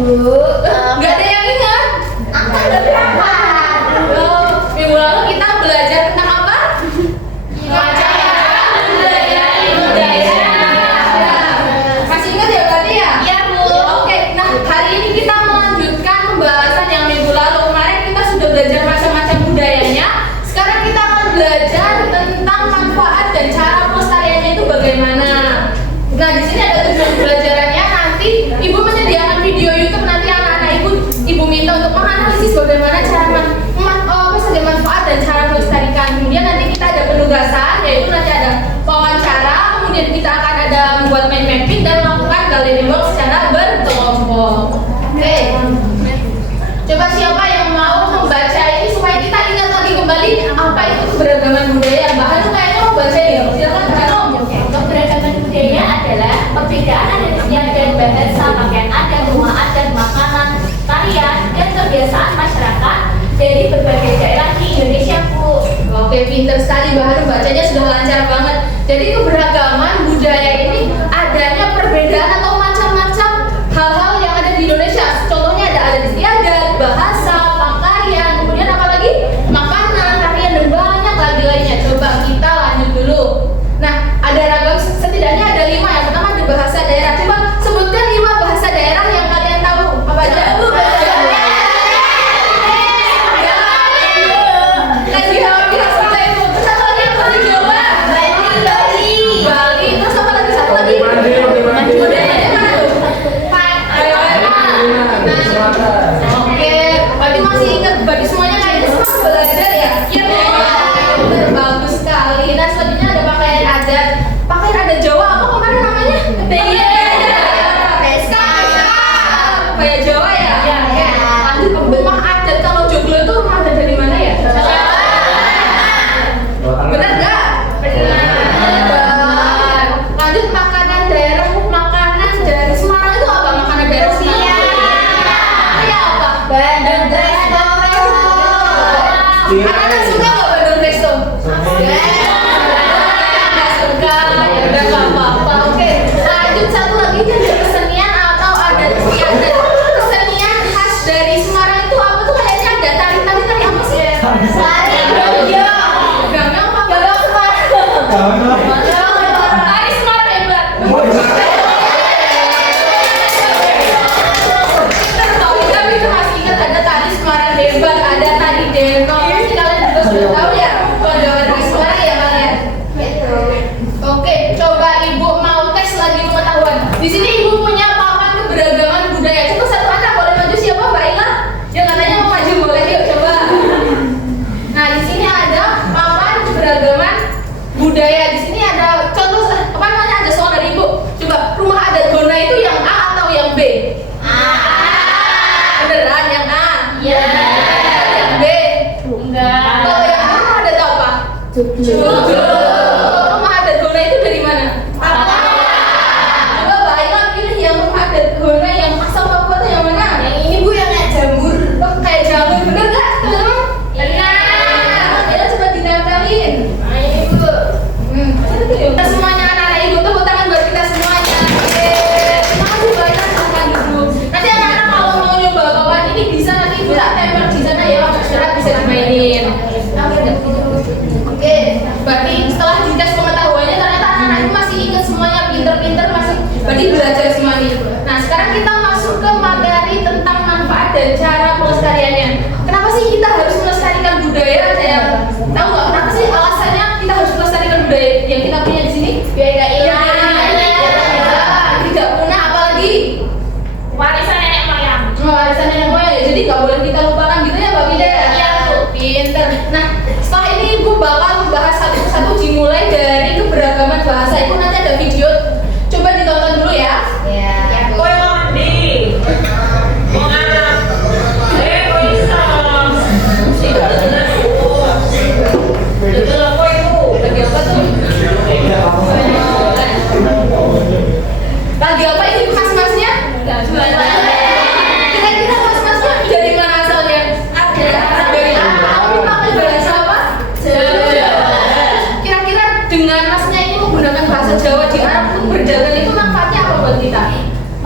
Bu? Nggak ada yang ingat? Aku udah berangkat. Minggu lalu kita belajar tentang apa? Upacara budaya Indonesia. Masih ingat ya berarti ya? Iya, Bu. Oke, nah hari ini kita melanjutkan pembahasan yang minggu lalu. Kemarin kita sudah belajar macam-macam budayanya. Sekarang kita akan belajar tentang manfaat dan cara pelestariannya itu bagaimana. Nah, di sini ada tujuan pembelajarannya. Nanti Ibu menyediakan video YouTube, nanti anak-anak Ibu minta untuk menganalisis bagaimana cara apa saja manfaat dan cara melestarikan. Kemudian nanti kita ada penugasan, yaitu nanti ada wawancara, kemudian kita akan ada membuat mind mapping dan melakukan gallery work secara berkelompok. Oke. Coba siapa yang mau membaca ini supaya kita ingat lagi kembali apa itu keberagaman budaya. Bahkan kayaknya mau baca ya. Silakan Kak Rom. Keberagaman budaya adalah perbedaan adat istiadat, bahasa, pakaian adat, rumah adat, makanan, tarian, dan kebiasaan masyarakat dari berbagai daerah di Indonesia, Bu. Oke, pinter sekali, baru bacanya sudah lancar banget. Jadi keberagaman budaya ini adanya perbedaan atau macam-macam hal-hal yang ada di Indonesia. Contohnya ada adat istiadat, bahasa, pakaian, kemudian apa lagi? Makanan, tarian, dan banyak lagi lainnya. Coba kita lanjut dulu. Nah, ada ragam, setidaknya ada 5. Yang pertama ada bahasa daerah. Coba sebutkan 5 bahasa daerah yang kalian tahu. Apa aja? Lagi hampir seperti itu. Terus apa lagi yang paling Jawa? Bali. Terus apa lagi?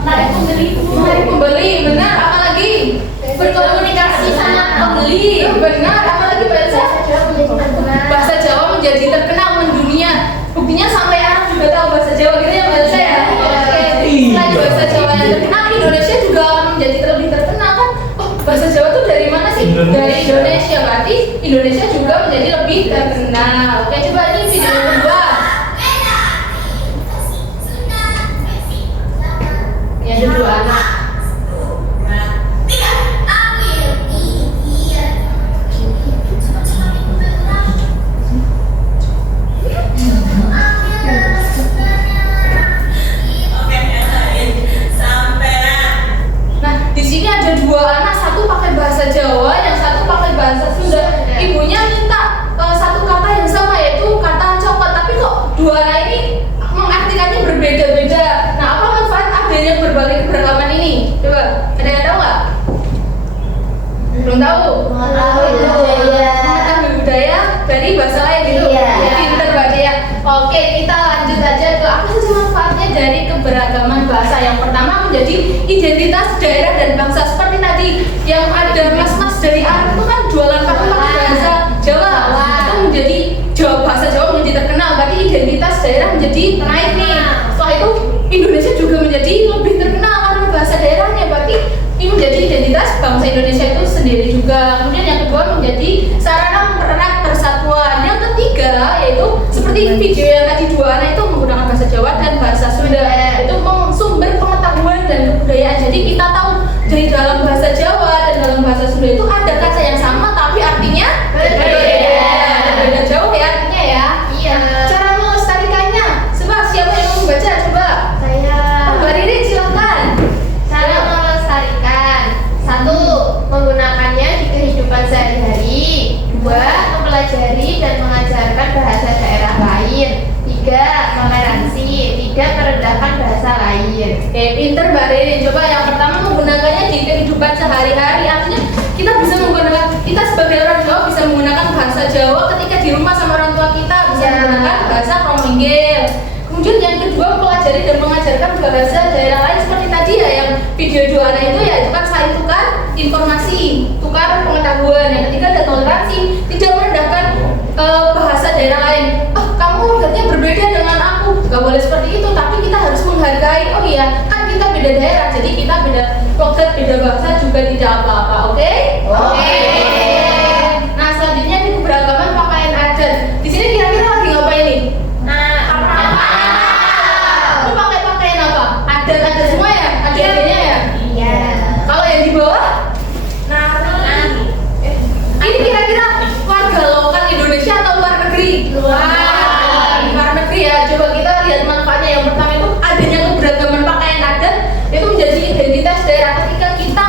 menarik pembeli. Menarik pembeli, benar. Apalagi Berkomunikasi sama pembeli. benar. Apalagi bahasa Jawa menjadi terkenal mendunia. Buktinya sampai Arab juga tahu bahasa Jawa gitu ya bahasa ya. Oke. Selain bahasa Jawa yang terkenal, Indonesia juga akan menjadi lebih terkenal kan? Oh, bahasa Jawa tuh dari mana sih? Dari Indonesia. Berarti Indonesia juga menjadi lebih terkenal. Oke, coba ini video yang kedua. Yang ada dua anak. Nah, di sini ada dua anak, satu pakai bahasa Jawa, yang satu pakai bahasa Sunda. Ibunya minta satu kata yang sama, yaitu kata coklat, tapi kok dua anak ini mengartikannya berbeda-beda. Nah, apa manfaat adanya berbagai keberagaman ini? Coba, ada yang tahu nggak? Belum tahu? Mengetahui budaya dari bahasa lain gitu. Iya. Pinter Mbak Dea. Oke, kita lanjut aja ke apa saja manfaatnya dari keberagaman bahasa. Yang pertama, menjadi identitas daerah dan bangsa. Seperti tadi yang ada mas-mas dari Arab itu kan jualan pakai bahasa Jawa. Itu menjadi bahasa Jawa menjadi terkenal. Berarti identitas daerah menjadi naik nih. Setelah itu Indonesia juga menjadi lebih terkenal karena bahasa daerahnya. Berarti ini menjadi identitas bangsa Indonesia itu sendiri juga. Kemudian yang kedua, menjadi sarana mempererat persatuan. Yang ketiga, yaitu seperti video yang tadi dua anak itu menggunakan bahasa Jawa dan bahasa Sunda. Itu sumber pengetahuan dan kebudayaan. Jadi kita tahu dari dalam bahasa Jawa dan dalam bahasa Sunda itu ada kata yang sama tapi artinya berbeda. Beda jauh ya artinya ya. Iya. Cara melestarikannya, coba siapa yang mau membaca? Coba. Saya. Mbak Riri silakan. Cara melestarikan. 1. Menggunakannya di kehidupan sehari-hari. 2. Mempelajari dan mengajarkan bahasa daerah lain. 3. Toleransi. 3. Merendahkan bahasa lain. Oke, pinter Mbak Riri. Coba yang pertama, menggunakannya di kehidupan sehari-hari. Artinya kita bisa menggunakan, kita sebagai orang Jawa bisa menggunakan bahasa Jawa ketika di rumah sama orang tua kita, bisa menggunakan bahasa Krominggil. Kemudian yang kedua, mempelajari dan mengajarkan bahasa daerah lain seperti tadi ya, yang video dua anak itu ya, itu kan saling tukar informasi, tukar pengetahuan. Yang ketiga ada toleransi, tidak merendahkan bahasa daerah lain. Oh, kamu logatnya berbeda dengan aku, gak boleh seperti itu, tapi kita harus menghargai. Oh iya, kan kita beda daerah, jadi kita beda logat, beda bahasa juga tidak apa-apa. Oke? Oke. Nah, selanjutnya di keberagaman pakaian adat. Di sini kira-kira lagi ngapain nih? Lu pakai pakaian apa? Adat semua ya? Adat-adatnya ya? Iya. Kalau yang di bawah? Ini kira-kira warga lokal Indonesia atau luar negeri? Luar negeri ya. Coba kita lihat manfaatnya. Yang pertama itu adanya keberagaman pakaian adat itu menjadi identitas daerah. Ketika kita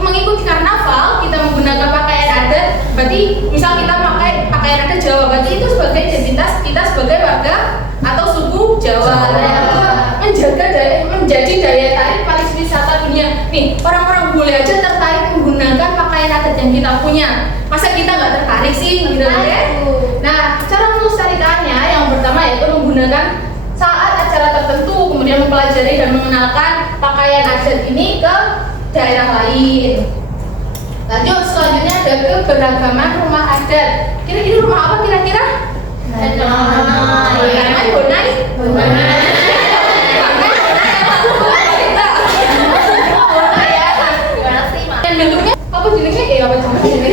mengikuti karnaval, kita menggunakan pakaian adat, berarti misal kita pakai pakaian adat Jawa, berarti itu sebagai identitas kita sebagai warga atau suku Jawa. Menjadi daya tarik pariwisata dunia. Nih, orang-orang bule aja tertarik menggunakan pakaian adat yang kita punya. Masa kita nggak tertarik sih, gitu ya? Nah, cara melestarikannya yang pertama yaitu menggunakan saat acara tertentu, kemudian mempelajari dan mengenalkan pakaian adat ini ke daerah lain. Lanjut, selanjutnya ada keberagaman rumah adat. Kira-kira rumah apa kira-kira? Bonai. Yang bentuknya apa jenisnya? Apa jenisnya?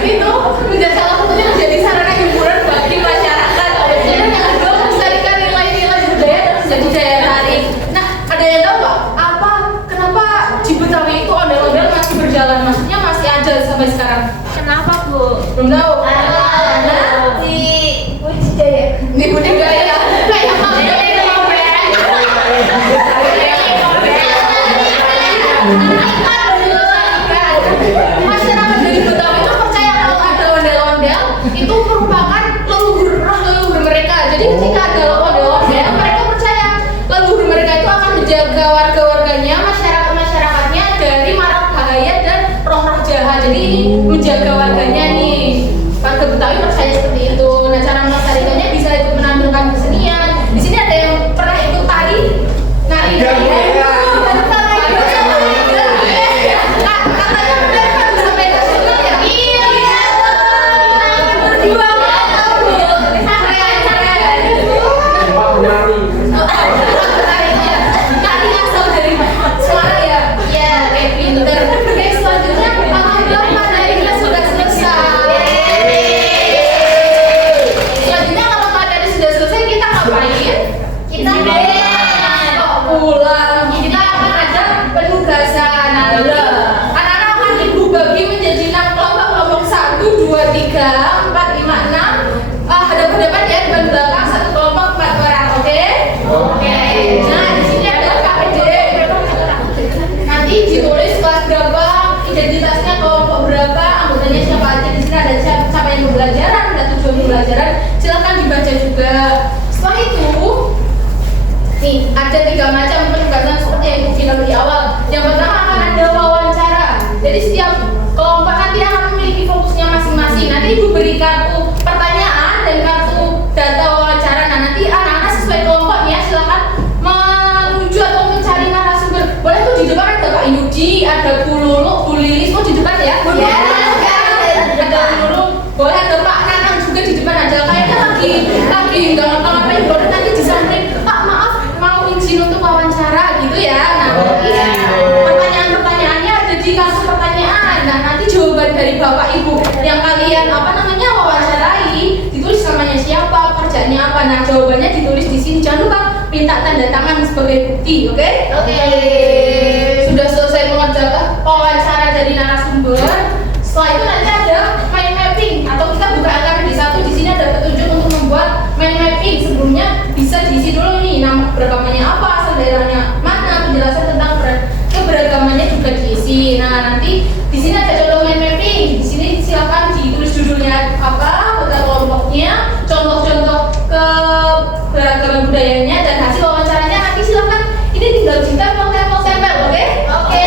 Itu menjadi salah satunya menjadi sarana hiburan bagi masyarakat. Dan yang kedua, melestarikan nilai-nilai budaya dan menjadi daya tarik. Nah, ada yang tahu nggak kenapa di Betawi itu ondel-ondel masih berjalan? Maksudnya masih ada sampai sekarang? Kenapa, Bu? Belum tahu. Di budaya. Kayak masyarakat dari Betawi itu percaya kalau ada ondel-ondel itu merupakan leluhur mereka. Jadi ketika ada ondel-ondel, mereka percaya leluhur mereka itu akan menjaga warga-warganya, masyarakatnya dari mara bahaya dan roh-roh jahat. Jadi ini menjaga warganya nih. Warga Betawi percaya seperti itu. Nah, cara melestarikannya bisa ikut menampilkan kesenian. Di sini ada yang pernah ikut Nih, ada 3 macam penugasan seperti yang Ibu bilang di awal. Yang pertama akan ada wawancara. Jadi setiap kelompok nanti akan memiliki fokusnya masing-masing. Nanti Ibu beri kartu pertanyaan dan kartu data wawancara. Nah, nanti anak-anak sesuai kelompoknya silakan menuju atau mencari narasumber. Boleh tuh di depan ada Kak Yudi, ada Bu Lulu, Bu Lilis, mau di depan ya? Ya. Ada Bu Lulu, boleh ada Pak Nanang juga di depan ada. Kayaknya lagi nggak ngapa-ngapain, boleh nanti disamperin. Pak, maaf, mau izin untuk wawancara gitu ya. Nah, pertanyaan-pertanyaannya ada di kartu pertanyaan. Nah, nanti jawaban dari Bapak Ibu yang kalian wawancarai ditulis namanya siapa, kerjanya apa. Nah, jawabannya ditulis di sini. Jangan lupa minta tanda tangan sebagai bukti, oke? Oke. Sudah selesai mengerjakan wawancara dari narasumber. Setelah itu nanti ada mind mapping atau kita buka LKPD 1. Di sini ada petunjuk untuk membuat mind mapping. Sebelumnya bisa diisi dulu nih nama beragamannya apa, asal daerahnya mana, penjelasan tentang keberagamannya juga diisi. Nah, nanti di sini ada contoh mind mapping. Di sini silakan ditulis judulnya apa, kota kelompoknya, contoh-contoh keberagaman budayanya dan hasil wawancaranya. Nanti silakan ini tinggal ditempel-tempel, oke? Oke.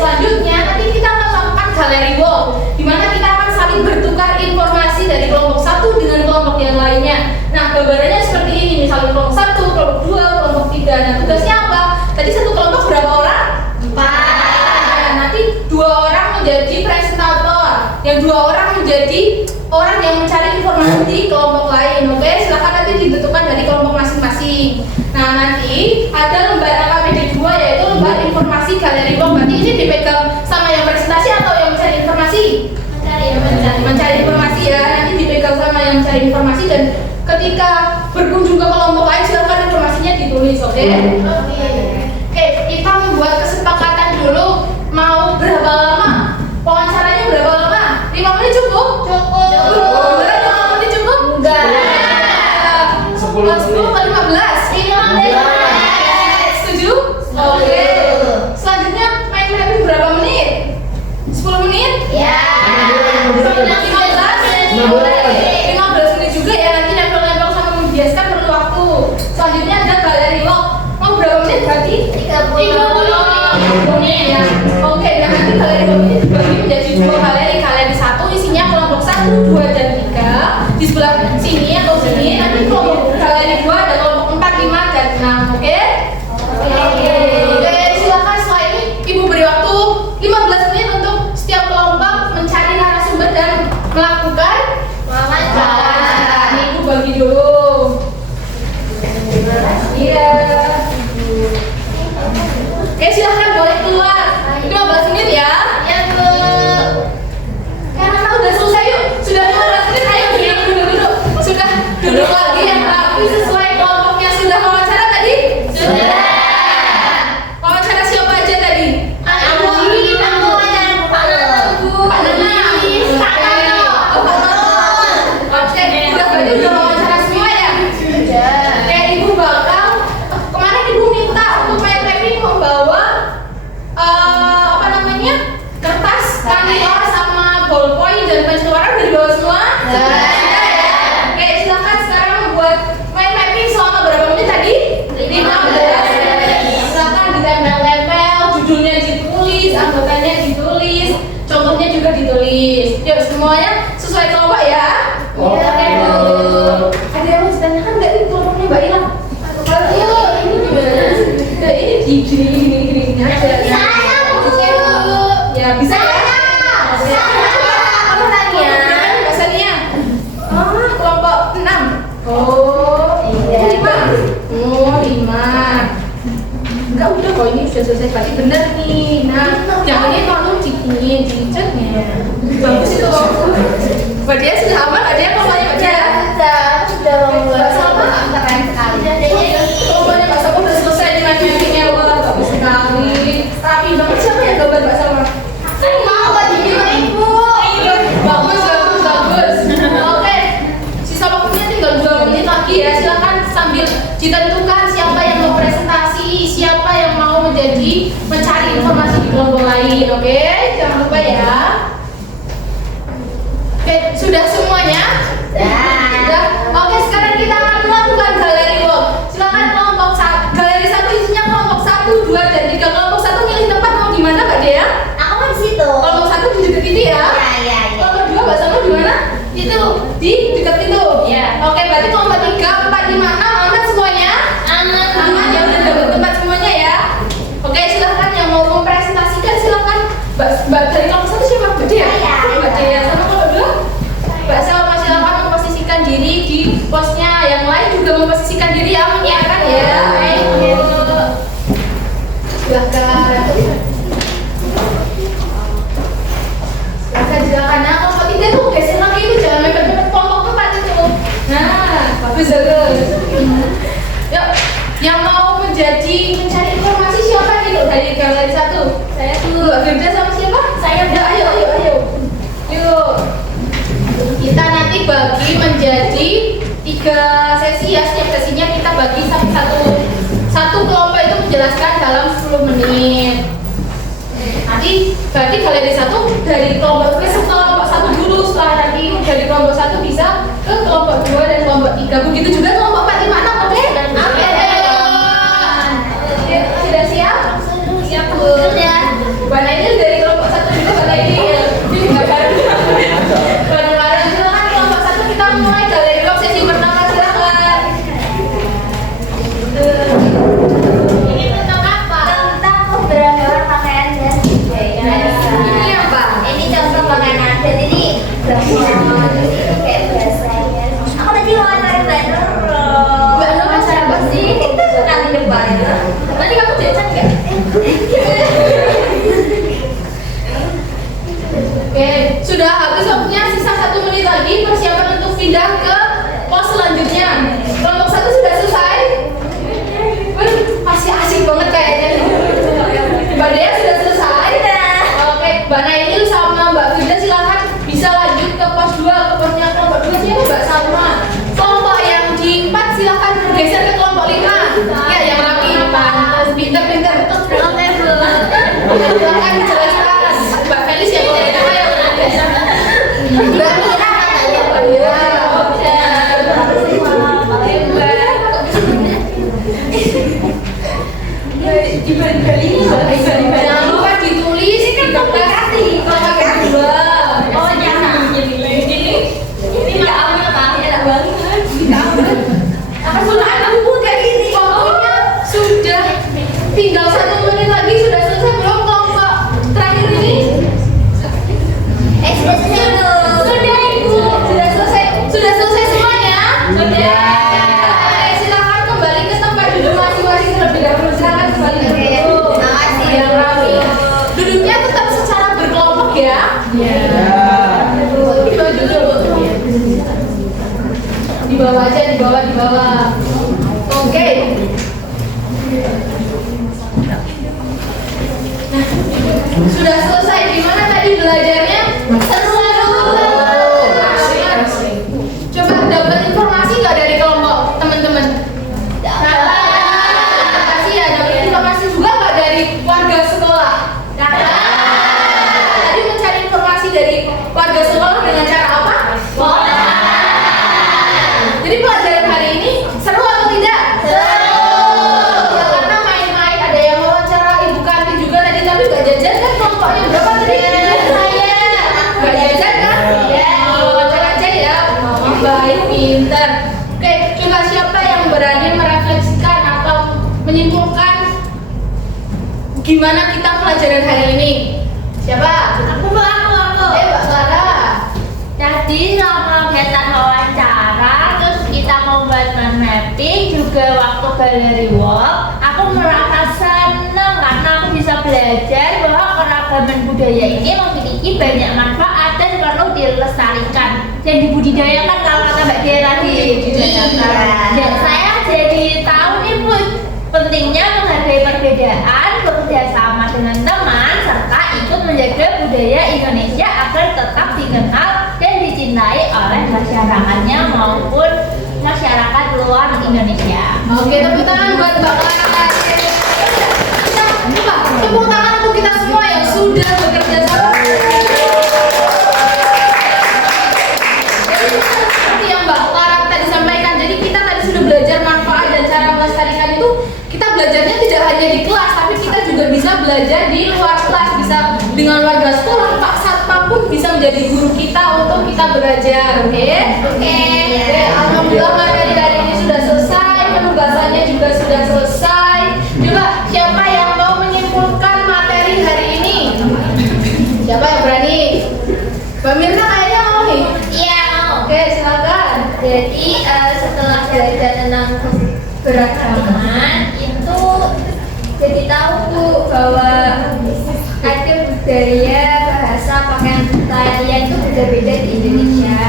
Selanjutnya nanti kita akan melakukan gallery walk, di mana kita akan saling bertukar informasi dari kelompok 1 dengan kelompok yang lainnya. Nah, gambarannya seperti ini, misalnya kelompok 1, kelompok 2, kelompok 3. Nah, tugasnya apa? Tadi satu kelompok berapa orang? 4. Nah, nanti 2 orang menjadi presentator, yang 2 orang menjadi orang yang mencari informasi di kelompok lain, oke? Silakan nanti ditentukan dari kelompok masing-masing. Nah, nanti ada lembar LKPD 2 yaitu lembar informasi galeri walk. Berarti ini dipegang sama yang presentasi atau yang mencari informasi? Mencari informasi ya, nanti dipegang sama yang mencari informasi dan ketika berkunjung ke kelompok lain silakan informasinya ditulis, oke? Oke, kita membuat kesepakatan dulu mau berapa lama? Wawancaranya berapa lama? 5 menit cukup? Cukup. Beneran 5 menit cukup? Enggak. 10 atau 15? 15. Setuju? Oke. Selanjutnya main mapping berapa menit? 10 menit? Ya. 15 menit juga ya, nanti nempel-nempel sama membiaskan perlu waktu. Selanjutnya ada galeri walk. Mau berapa menit berarti? 30 menit ya. Oke, dan nanti galeri walk ini dibagi menjadi 2 galeri. Galeri 1 isinya kelompok 1, 2, dan 3. Di sebelah sini atau sini nanti kelompok galeri 2 ada kelompok 4, 5, dan 6. Oke? Oke, silakan setelah ini Ibu beri waktu 15 menit untuk setiap kelompok mencari narasumber dan melakukan wawancara. Ini Ibu bagi dulu. Iya. Oke, silahkan boleh keluar. 15 menit ya. Ya, Bu. Karena udah selesai yuk. Sudah 15 menit, ayo duduk. Sudah duduk lagi yang rapi sesuai kelompoknya. Sudah wawancara tadi? Sudah. Wawancara siapa aja tadi? Pak Nanang, Pak Nanang. Oke, udah berarti udah wawancara semua ya? Oke, Ibu bakal kemarin Ibu minta untuk main mapping membawa kertas, kantor sama ballpoint dan pensil warna. Udah dibawa semua? Sudah ya? Oke, silakan sekarang membuat main mapping selama berapa menit tadi? 15 menit. Silakan ditempel-tempel, judulnya ditulis, anggotanya ditulis, contohnya juga ditulis. Yuk, semuanya sesuai kelompok ya. Oke, Bu. Ada yang mau ditanyakan nggak nih kelompoknya Mbak Ila? Ini gimana? Ya, ini gini aja. Saya, Bu. Ya, bisa ya? Apa tanya? Biasanya kelompok 6. Oh, Iya. 5. Oh, 5. Enggak, udah kok ini sudah selesai. Berarti bener nih. Nah, jangan ini tolong diceknya. Bagus itu. Mbak Dia sudah aman? Ada yang kelompoknya Mbak Dia? Sudah membuat Sama. keren sekali. Kelompoknya Mbak Sama udah selesai dengan mappingnya. Wah, bagus sekali. Rapi banget. Siapa yang gambar Mbak Sama? Mau bagi Ibu. Bagus. Oke, sisa waktunya tinggal 2 menit lagi ya. Silakan sambil ditentukan siapa yang mau presentasi, siapa yang mau mencari informasi di kelompok lain. Oke, jangan lupa ya. Oke, sudah semuanya? Sudah. Oke, sekarang kita akan melakukan galeri walk. Silakan kelompok 1 Yang mau mencari informasi siapa nih Dok? Dari kalian satu? Saya tuh Mbak Firda sama siapa? Saya udah, ayo. Yuk. Kita nanti bagi menjadi 3 sesi ya. Setiap sesinya kita bagi satu kelompok itu menjelaskan dalam 10 menit. Nanti berarti kalian dari kelompok ke kelompok 1 dulu, setelah nanti dari kelompok 1 bisa ke kelompok 2 dan kelompok 3. Begitu juga kelompok 4, 5, 6, oke? Sudah siap? Siap, Bu. Mbak Nainil dari kelompok 1 juga, Mbak Nainil. Bareng-bareng, silakan kelompok 1 kita mulai dari sesi pertama, silakan. Ini tentang apa? Tentang keberagaman pakaian dan budaya. Ini apa? Ini contoh pakaian adat ini kayak bahasanya. Aku tadi wawancara Mbak Nurul. Mbak Nurul wawancara apa sih? Kita suka di depan. Tadi kamu jajan nggak? Oke, sudah habis waktunya, sisa 1 menit lagi. Persiapan untuk pindah ke pos selanjutnya. Kelompok 1 sudah selesai. Waduh, masih asik banget kayaknya. Mbak Dea sudah selesai. Oke, Mbak Nainil sama Mbak Firda silakan bisa lanjut ke pos 2, ke posnya kelompok 2 siapa Mbak Salma. Kelompok yang di 4 silakan bergeser ke kelompok 5. Ya, yang rapi, pantas, pintar-pintar betul. Silakan dijelaskan. Mbak Felis ya, Mbak Dea yang Mbak Mira katanya Mbak Mira. Jangan lupa ditulis di kertas kelompok kedua. Oh, jangan. Ini nggak aman kan? Enak banget. Apa sudah ada buku kayak gini? Pokoknya sudah tinggal 1 menit lagi, sudah selesai belum kelompok terakhir ini? Sudah selesai belum? Sudah Ibu, sudah selesai semuanya? Sudah. Silakan kembali ke tempat duduk masing-masing terlebih dahulu. Silakan kembali ke duduk. Yang rapi. Duduknya tetap secara berkelompok ya. Di bawah dulu. Di bawah aja, di bawah. Oke. Nah, sudah selesai. Gimana tadi belajarnya? Seru. Coba dapat informasi nggak dari kelompok teman-teman? Kasih ya, dapat informasi juga nggak dari warga sekolah? Tadi mencari informasi dari warga sekolah dengan cara apa? Jadi pelajaran hari ini seru atau tidak? Seru. Ya karena main-main, ada yang wawancara Ibu Kanti juga tadi, tapi nggak jajan kan kelompoknya berapa tadi? Saya. Nggak jajan kan? Iya. Wawancara aja ya. Baik, pinter. Oke, coba siapa yang berani merefleksikan atau menyimpulkan gimana kita pelajaran hari ini? Siapa? Aku. Mbak Clara. Tadi sama kegiatan wawancara, terus kita mau buat mind mapping, juga waktu gallery walk. Aku merasa senang karena aku bisa belajar bahwa keragaman budaya ini memiliki banyak manfaat dan perlu dilestarikan dan dibudidayakan kalau kata Mbak Dia tadi. Dan saya jadi tahu nih Bu, pentingnya menghargai perbedaan, bekerja sama dengan teman, serta ikut menjaga budaya Indonesia agar tetap dikenal dan dicintai oleh masyarakatnya maupun masyarakat luar Indonesia. Oke, tepuk tangan buat Mbak Clara. Coba tepuk tangan untuk kita semua yang sudah bekerja sama. Jadi seperti yang Mbak Clara tadi sampaikan, jadi kita tadi sudah belajar manfaat dan cara melestarikan itu. Kita belajarnya tidak hanya di kelas, tapi kita juga bisa belajar di luar kelas, bisa dengan warga sekolah, Pak Satpam pun bisa menjadi guru kita untuk kita belajar. Oke? Oke. Alhamdulillah materi hari ini sudah selesai, penugasannya juga sudah selesai. Coba siapa yang mau menyimpulkan materi hari ini? Siapa yang berani? Mbak Mirna kayaknya mau nih. Iya. Oke, silakan. Jadi setelah belajar tentang keberagaman itu jadi tahu Bu bahwa ada budaya, bahasa, pakaian kalian itu beda-beda di Indonesia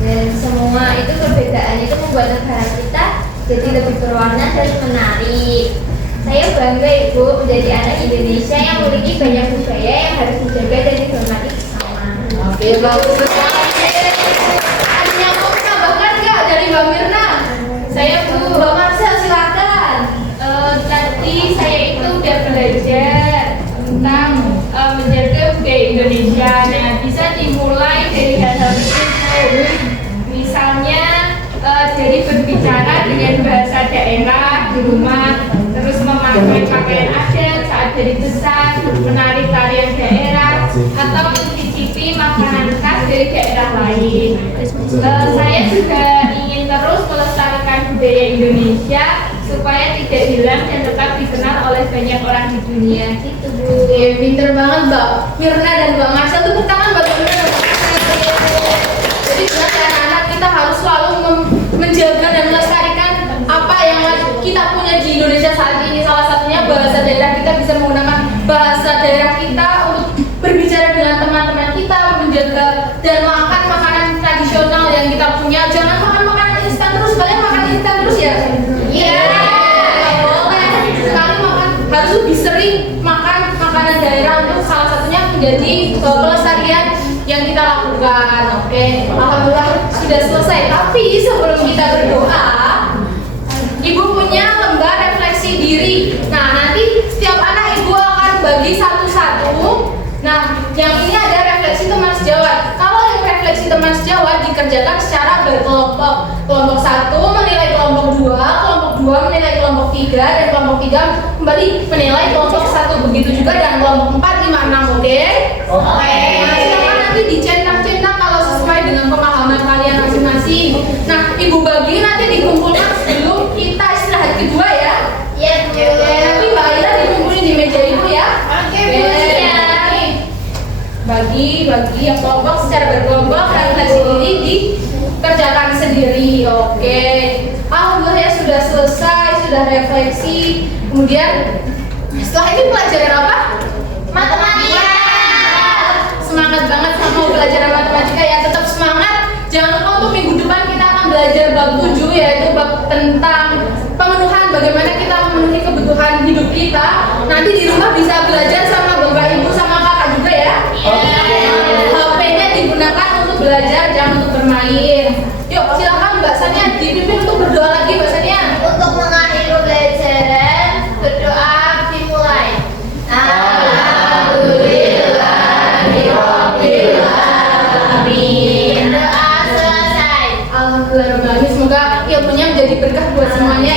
dan semua itu perbedaan itu membuat negara kita jadi lebih berwarna dan menarik. Saya bangga Ibu menjadi anak Indonesia yang memiliki banyak budaya yang harus dijaga dan dihormati bersama. Oke, bagus sekali. Ada yang mau menambahkan nggak dari Mbak Mirna? Saya Bu, Mbak Marsha silakan. Tadi saya itu udah belajar tentang menjaga budaya Indonesia. Nah, bisa dimulai dari hal-hal kecil. Misalnya dari berbicara dengan bahasa daerah di rumah, terus memakai pakaian adat saat dari besar, menari tarian daerah, atau mencicipi makanan khas dari daerah lain. Saya juga ingin terus melestarikan budaya Indonesia supaya tidak hilang dan tetap dikenal oleh banyak orang di dunia. Gitu Bu. Pinter banget Mbak Mirna dan Mbak Marsha, tepuk tangan Mbak Mirna. Jadi jelas ya anak-anak kita harus selalu menjaga dan melestarikan apa yang kita punya di Indonesia saat ini. Salah satunya bahasa daerah, kita bisa menggunakan bahasa daerah kita untuk berbicara dengan teman-teman kita, menjaga dan makan makanan tradisional yang kita punya. Jangan makan makanan instan terus. Kalian makan instan terus ya? Iya. Sekali makan, harus lebih sering makan makanan daerah, untuk salah satunya menjadi pelestarian yang kita lakukan. Oke, alhamdulillah sudah selesai. Tapi sebelum kita berdoa, Ibu punya lembar refleksi diri. Nah, nanti setiap anak Ibu akan bagi satu-satu. Nah, yang ini ada refleksi teman sejawat. Kalau yang refleksi teman sejawat dikerjakan secara berkelompok. Kelompok 1 menilai kelompok 2, kelompok 2 menilai kelompok 3, dan kelompok 3 kembali menilai kelompok 1. Begitu juga dan kelompok 4, 5, 6, oke? Oke. Nah, silakan nanti dicentang-centang kalau sesuai dengan pemahaman kalian masing-masing. Nah, Ibu bagi nanti dikumpulkan sebelum kita istirahat kedua ya. Iya Bu. Nanti Mbak Ira dikumpulin di meja Ibu ya. Oke Bu. Siap. Bagi yang kelompok secara berkelompok, refleksi diri dikerjakan sendiri. Oke. Alhamdulillah ya sudah selesai, sudah refleksi. Kemudian setelah ini pelajaran apa? Matematika. Semangat banget sama pelajaran matematika ya, tetap semangat. Jangan lupa untuk minggu depan kita akan belajar bab 7, yaitu bab tentang pemenuhan, bagaimana kita memenuhi kebutuhan hidup kita. Nanti di rumah bisa belajar sama Bapak Ibu sama Kakak juga ya. HP-nya digunakan untuk belajar, jangan untuk bermain. Yuk silakan Mbak Sania dipimpin untuk berdoa lagi Mbak Sania. Untuk mengakhiri pelajaran, berdoa dimulai. Alhamdulillahirobbilalamin. Alhamdulillah, semoga ilmunya menjadi berkah buat semuanya